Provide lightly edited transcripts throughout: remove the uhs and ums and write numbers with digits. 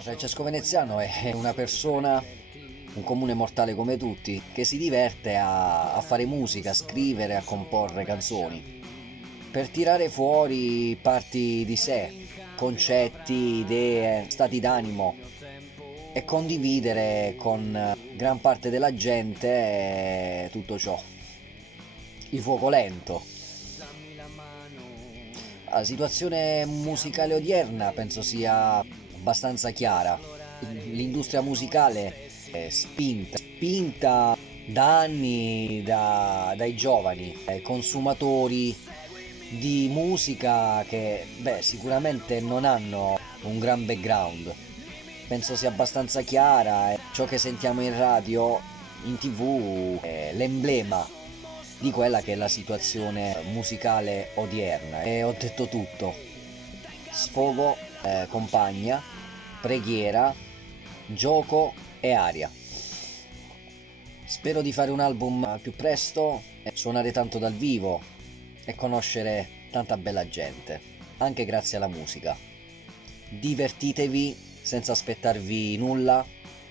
Francesco Veneziano è una persona, un comune mortale come tutti, che si diverte a fare musica, a scrivere, a comporre canzoni, per tirare fuori parti di sé, concetti, idee, stati d'animo e condividere con gran parte della gente tutto ciò. Il fuoco lento. La situazione musicale odierna penso sia abbastanza chiara. L'industria musicale è spinta da anni dai giovani, dai consumatori di musica che sicuramente non hanno un gran background. Penso sia abbastanza chiara, ciò che sentiamo in radio, in tv, è l'emblema di quella che è la situazione musicale odierna. E ho detto tutto. Sfogo, compagna, preghiera, gioco e aria. Spero di fare un album al più presto, suonare tanto dal vivo e conoscere tanta bella gente, anche grazie alla musica. Divertitevi senza aspettarvi nulla.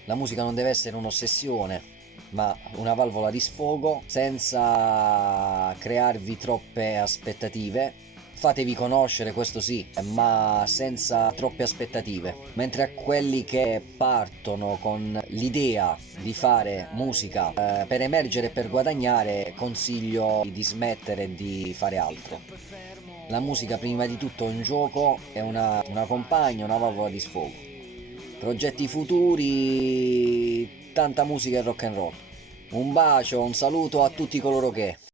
La musica non deve essere un'ossessione, ma una valvola di sfogo, senza crearvi troppe aspettative. Fatevi conoscere, questo sì, ma senza troppe aspettative. Mentre a quelli che partono con l'idea di fare musica per emergere e per guadagnare, consiglio di smettere e di fare altro. La musica prima di tutto è un gioco, è una compagna, una valvola di sfogo. Progetti futuri, tanta musica e rock and roll. Un bacio, un saluto a tutti coloro che